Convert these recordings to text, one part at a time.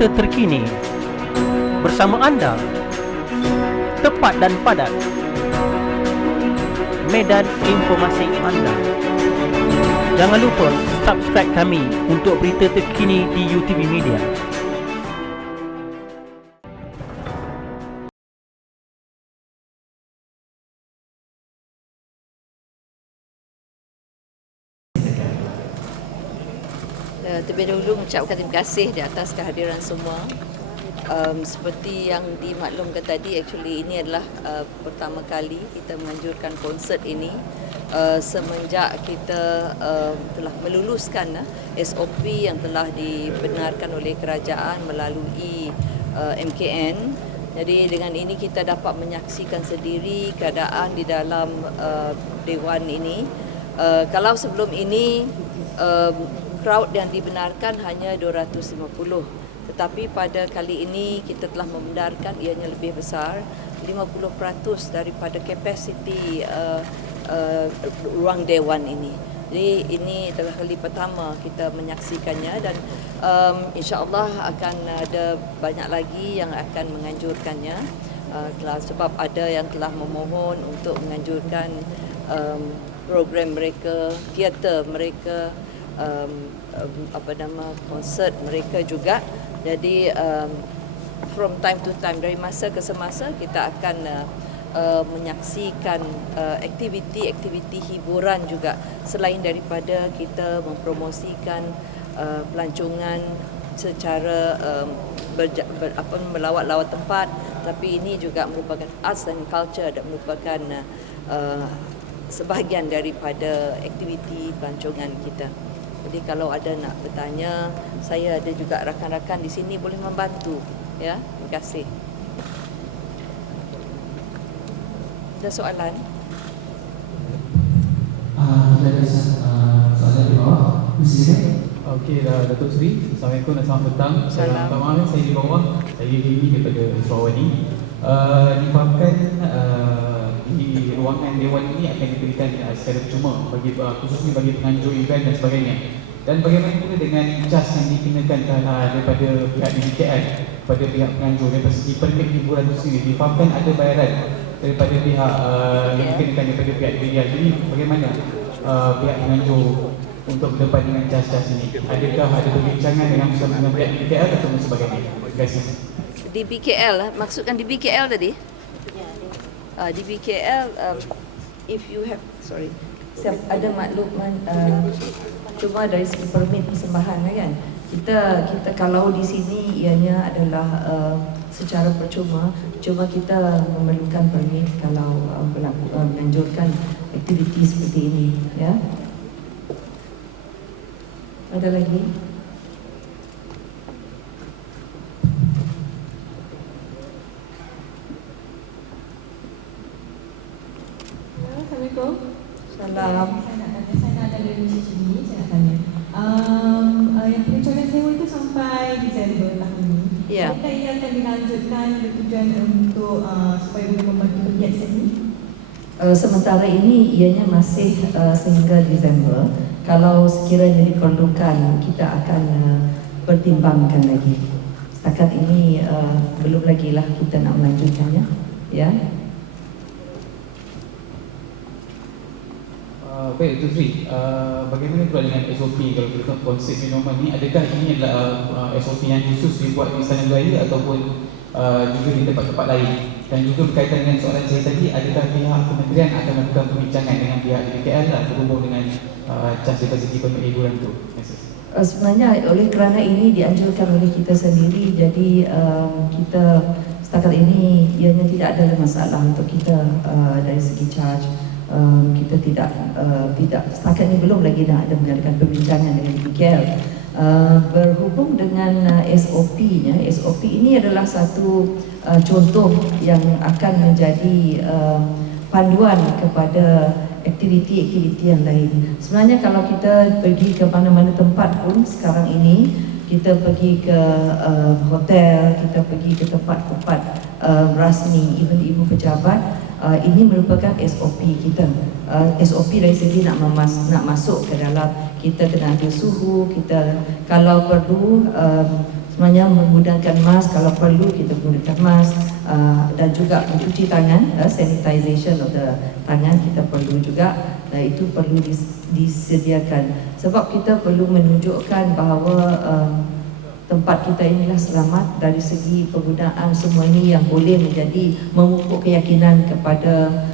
berita terkini bersama anda, tepat dan padat, medan informasi anda. Jangan lupa subscribe kami untuk berita terkini di UTV Media. Terlebih dahulu mengucapkan terima kasih di atas kehadiran semua. Seperti yang dimaklumkan tadi, actually ini adalah pertama kali kita menganjurkan konsert ini semenjak kita telah meluluskan SOP yang telah dibenarkan oleh kerajaan melalui MKN. Jadi dengan ini kita dapat menyaksikan sendiri keadaan di dalam Dewan ini. Kalau sebelum ini crowd yang dibenarkan hanya 250, tetapi pada kali ini kita telah membenarkan ianya lebih besar, 50% daripada kapasiti ruang dewan ini. Jadi ini adalah kali pertama kita menyaksikannya dan insya-Allah akan ada banyak lagi yang akan menganjurkannya, sebab ada yang telah memohon untuk menganjurkan program mereka, teater mereka, konsert mereka juga. Jadi from time to time, dari masa ke semasa kita akan menyaksikan aktiviti-aktiviti hiburan juga, selain daripada kita mempromosikan pelancongan secara melawat-lawat tempat, tapi ini juga merupakan arts dan culture dan merupakan sebahagian daripada aktiviti pelancongan kita. Jadi kalau ada nak bertanya, saya ada juga rakan-rakan di sini boleh membantu. Ya, terima kasih. Ada soalan? Ada soalan di bawah. Okey, Datuk Seri. Assalamualaikum dan selamat petang. Saya maaf, saya di bawah. Saya Dewi daripada Surawadi. Difahamkan di ruangan Dewan ini akan diberikan secara percuma bagi khususnya bagi penganjur event dan sebagainya. Dan bagaimana pula dengan cas yang dikenakan daripada pihak DBKL kepada pihak penganjur dari segi permit hiburan itu sendiri? Difahamkan ada bayaran daripada pihak yang dikenakan daripada pihak DBKL. Jadi bagaimana pihak penganjur untuk berdepan dengan cas-cas ini? Adakah ada perbincangan dengan pihak DBKL atau sebagainya? Terima kasih. DBKL, maksudkan DBKL tadi? DBKL, if you have, ada makluman cuma dari segi permit persembahan kan. Kita kalau di sini ianya adalah secara percuma, cuma kita memerlukan permit kalau menanjurkan aktiviti seperti ini, ya. Ada lagi? Assalamualaikum. Salam. Saya nak ada dari sini, saya nak tanya. Yang pelancongan sewa itu sampai Disember tahun ini. Ya. Adakah ia akan dilanjutkan bertujuan untuk supaya boleh membantu pegiat seni? Sementara ini ianya masih sehingga Disember. Kalau sekiranya diperlukan, kita akan pertimbangkan lagi. Setakat ini belum lagi lah kita nak melanjutkannya, ya. Baik, Datuk Seri, bagaimana pula dengan SOP kalau kita konsep minuman ni? Adakah ini adalah SOP yang khusus dibuat di Istana Negara ataupun juga di tempat-tempat lain? Dan juga berkaitan dengan soalan saya tadi, adakah pihak kementerian akan melakukan perbincangan dengan pihak DBKL berhubung dengan cas dari segi permit hiburan itu? Sebenarnya oleh kerana ini dianjurkan oleh kita sendiri, jadi kita setakat ini ianya tidak ada masalah untuk kita dari segi charge. Kita tidak setakat ini belum lagi dah ada mengadakan perbincangan dengan DBKL. Berhubung dengan SOP-nya, SOP ini adalah satu contoh yang akan menjadi panduan kepada aktiviti-aktiviti yang lain. Sebenarnya kalau kita pergi ke mana-mana tempat pun sekarang ini, kita pergi ke hotel, kita pergi ke tempat-tempat rasmi, even ibu pejabat, ini merupakan SOP kita. SOP dari segi nak masuk ke dalam, kita kena ada suhu, kita kalau perlu sebenarnya menggunakan mask kalau perlu kita gunakan mask, dan juga mencuci tangan, sanitization of the tangan kita perlu juga, itu perlu disediakan sebab kita perlu menunjukkan bahawa tempat kita inilah selamat dari segi penggunaan semua ini yang boleh menjadi memupuk keyakinan kepada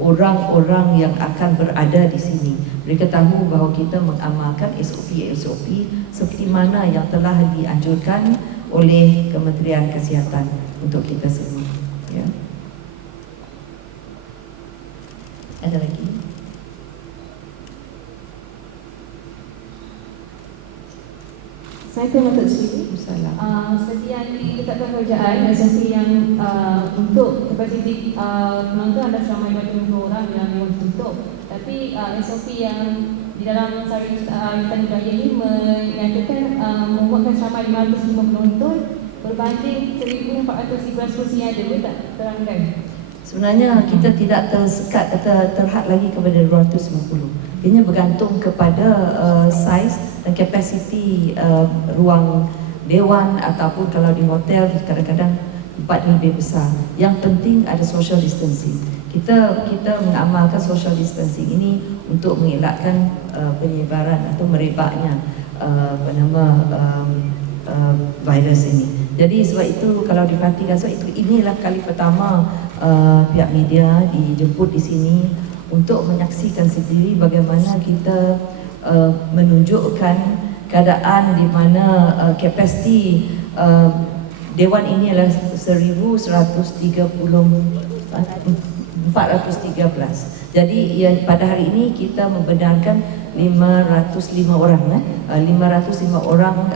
orang-orang yang akan berada di sini. Mereka tahu bahawa kita mengamalkan SOP seperti mana yang telah dianjurkan oleh Kementerian Kesihatan untuk kita semua. Ya. Ada lagi? Saya ke Datuk Sri. Salam. Seperti yang ditetapkan kerajaan, SOP yang untuk kapasiti penonton ada seramai 20 orang yang ditutup. Tapi SOP yang di dalam sari Intan Budaya ini menyatakan membuatkan seramai 550 penonton berbanding 1,411 kursi yang ada. Boleh tak terangkan? Sebenarnya kita tidak tersekat atau terhad lagi kepada 250. Ini bergantung kepada saiz dan kapasiti ruang dewan ataupun kalau di hotel kadang-kadang tempat lebih besar. Yang penting ada social distancing. Kita mengamalkan social distancing ini untuk mengelakkan penyebaran atau merebaknya virus ini. Jadi sebab itu kalau diperhatikan, sebab itu inilah kali pertama pihak media dijemput di sini untuk menyaksikan sendiri bagaimana kita menunjukkan keadaan di mana kapasiti dewan ini adalah 413. Jadi pada hari ini kita membenarkan 505 orang 505 orang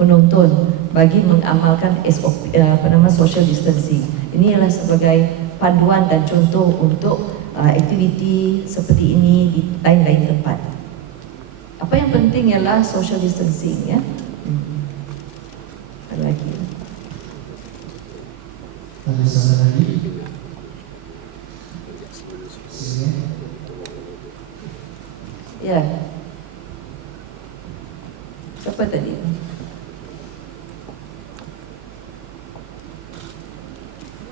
penonton bagi mengamalkan SOP social distancing. Ini adalah sebagai panduan dan contoh untuk aktiviti seperti ini di lain-lain tempat. Apa yang penting ialah social distancing, ya. Ada lagi? Ada soalan lagi? Silakan. Ya. Siapa tadi?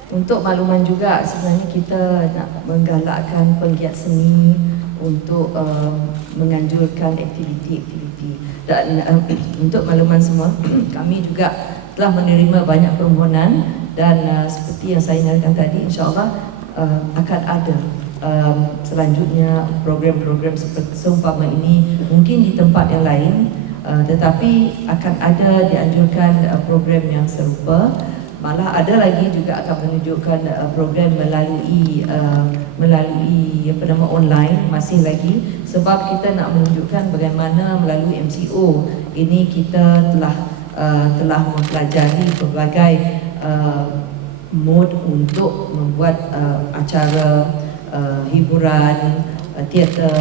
Untuk makluman juga, sebenarnya kita nak menggalakkan penggiat seni untuk menganjurkan aktiviti-aktiviti. Dan untuk makluman semua, kami juga telah menerima banyak permohonan dan seperti yang saya nyatakan tadi, insyaAllah akan ada selanjutnya program-program seperti seumpama ini mungkin di tempat yang lain, tetapi akan ada dianjurkan program yang serupa. Malah ada lagi juga akan menunjukkan program melalui online masih lagi, sebab kita nak menunjukkan bagaimana melalui MCO ini kita telah mempelajari berbagai mode untuk membuat acara hiburan, teater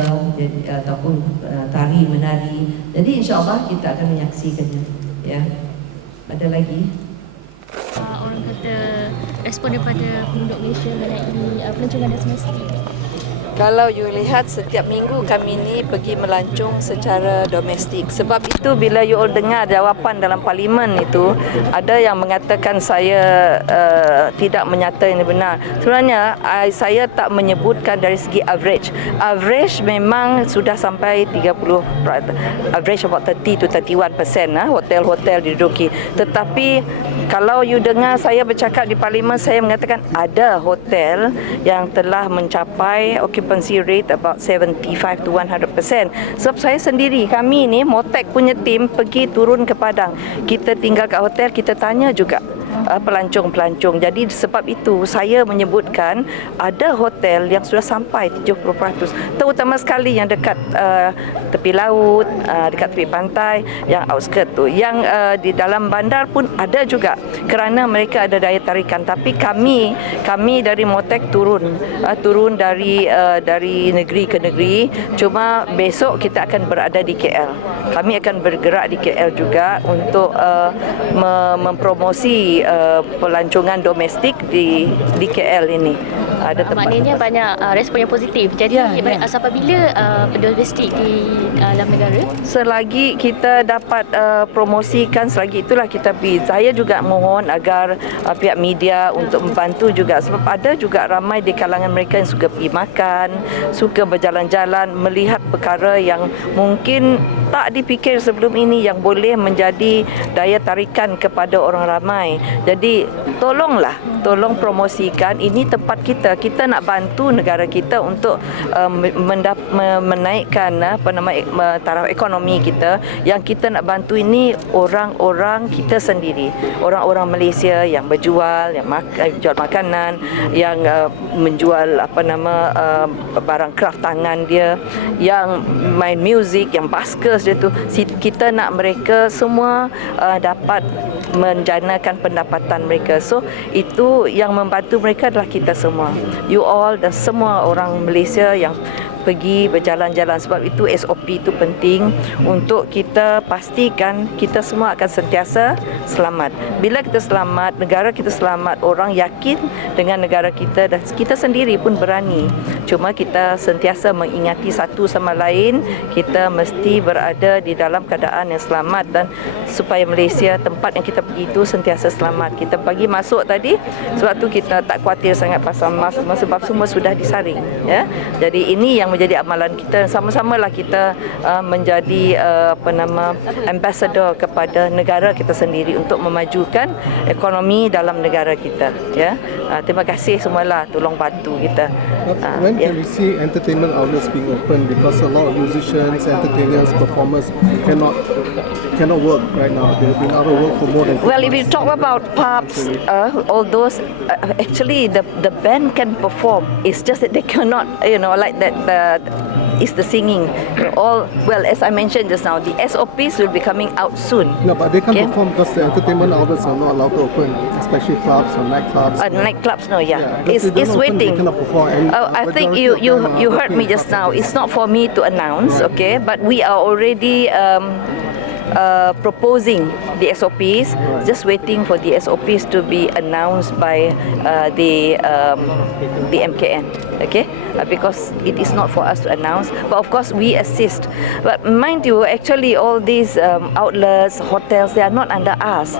ataupun tari menari. Jadi insya-Allah kita akan menyaksikannya, ya. Ada lagi? Orang kata respon daripada penduduk Malaysia mengenai pelancongan domestik. Kalau you lihat setiap minggu kami ni pergi melancong secara domestik. Sebab itu bila you all dengar jawapan dalam parlimen itu, ada yang mengatakan saya tidak menyata ini benar. Sebenarnya saya tak menyebutkan dari segi average. Average memang sudah sampai 30%, average about 30 to 31% hotel-hotel diduduki. Tetapi kalau you dengar saya bercakap di parlimen, saya mengatakan ada hotel yang telah mencapai occupancy rate about 75 to 100%. Sebab saya sendiri, kami ni Motek punya tim pergi turun ke Padang. Kita tinggal kat hotel, kita tanya juga pelancong-pelancong. Jadi sebab itu saya menyebutkan ada hotel yang sudah sampai 70%, terutama sekali yang dekat tepi laut, dekat tepi pantai, yang outskirt tu. Yang di dalam bandar pun ada juga, kerana mereka ada daya tarikan. Tapi kami dari Motek turun dari negeri ke negeri. Cuma besok kita akan berada di KL. Kami akan bergerak di KL juga untuk mempromosi pelancongan domestik di KL ini. Ada tempat. Maknanya banyak respon yang positif. Jadi Ya, ya. sampai bila domestik di dalam negara? Selagi kita dapat promosikan, selagi itulah kita pergi. Saya juga mohon agar pihak media untuk membantu juga, sebab ada juga ramai di kalangan mereka yang suka pergi makan, suka berjalan-jalan, melihat perkara yang mungkin tak dipikir sebelum ini yang boleh menjadi daya tarikan kepada orang ramai. Jadi tolong promosikan, ini tempat kita. Kita nak bantu negara kita untuk menaikkan taraf ekonomi kita. Yang kita nak bantu ini orang-orang kita sendiri, orang-orang Malaysia yang berjual, yang jual makanan, yang menjual barang kraft tangan dia, yang main muzik, yang baskers dia tu. Kita nak mereka semua dapat menjanakan pendapatan mereka. So itu yang membantu mereka adalah kita semua, you all dan semua orang Malaysia yang pergi berjalan-jalan. Sebab itu SOP itu penting untuk kita pastikan kita semua akan sentiasa selamat. Bila kita selamat, negara kita selamat, orang yakin dengan negara kita dan kita sendiri pun berani. Cuma kita sentiasa mengingati satu sama lain, kita mesti berada di dalam keadaan yang selamat dan supaya Malaysia, tempat yang kita pergi itu sentiasa selamat. Kita pagi masuk tadi, sebab tu kita tak khawatir sangat pasal mask sebab semua sudah disaring, ya. Jadi ini yang menjadi amalan kita. Sama-samalah kita menjadi ambassador kepada negara kita sendiri untuk memajukan ekonomi dalam negara kita, ya. Terima kasih semualah, tolong bantu kita. When can we see entertainment outlets being open, because a lot of musicians, entertainers, performers cannot work right now. They've been out of work for more than 50 Well, if you talk about pubs, all those, actually the band can perform. It's just that they cannot, like that. Is the singing all well, as I mentioned just now, the SOPs will be coming out soon. No, but they can't Okay. perform because the entertainment outlets are not allowed to open, especially clubs or nightclubs. Nightclubs, no, yeah, because they it's don't open, waiting. They cannot perform. And I think majority you of them are you heard working me just in now. clubs. It's not for me to announce, okay, but we are already proposing the SOPs, just waiting for the SOPs to be announced by the MKN, okay, because it is not for us to announce, but of course we assist. But mind you, actually all these outlets, hotels, they are not under us.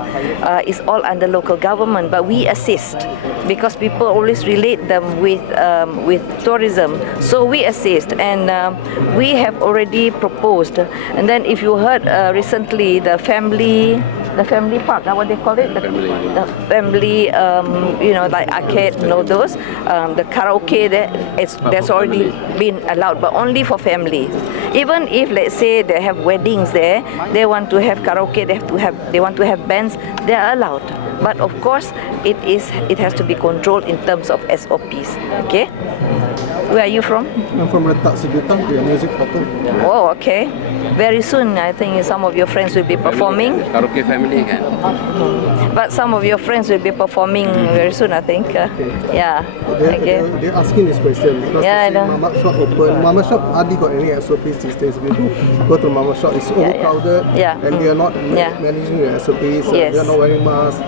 It's all under local government, but we assist because people always relate them with tourism, so we assist, and we have already proposed. And then if you heard recently, the family park, what they call it, the family, like arcade, those, the karaoke there, that's already been allowed, but only for families. Even if, let's say, they have weddings there, they want to have karaoke, they want to have bands, they are allowed. But of course, it has to be controlled in terms of SOPs. Okay. Where are you from? I'm from Retak Sejuta, we are music portal. Oh, okay. Very soon, I think some of your friends will be performing. Karaoke family kan. But some of your friends will be performing very soon, I think. Yeah. Okay. They're asking this question because Yeah, I they say know. Mama Shop open. Mama Shop hardly got any SOPs these days. We go to Mama Shop, it's overcrowded, Yeah. and they are not Yeah. managing the SOPs. Yes. They are not wearing masks.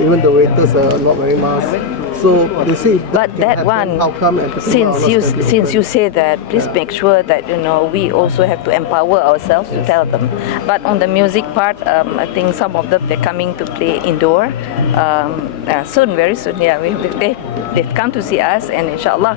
Even the waiters are not wearing masks. So they say, if But can that happen, one, how come entertainment outlets can be since open? you say that, please make sure that we also have to empower ourselves to tell them. But on the music part, I think some of them they're coming to play indoor soon, very soon. Yeah, they've come to see us, and inshallah.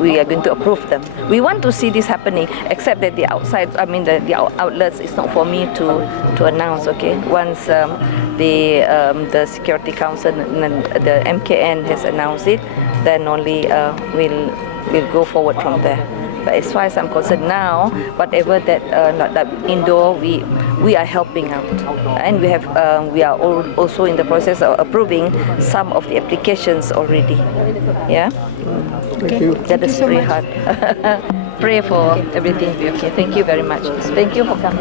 We are going to approve them. We want to see this happening, except that the outlets, it's not for me to announce. Okay, once the Security Council and the MKN has announced it, then only we'll go forward from there. But as far as I'm concerned now, whatever that indoor, we are helping out, and we are also in the process of approving some of the applications already. Yeah. Thank you. That is very hard. Pray for everything to be okay. Thank you very much. Thank you for coming.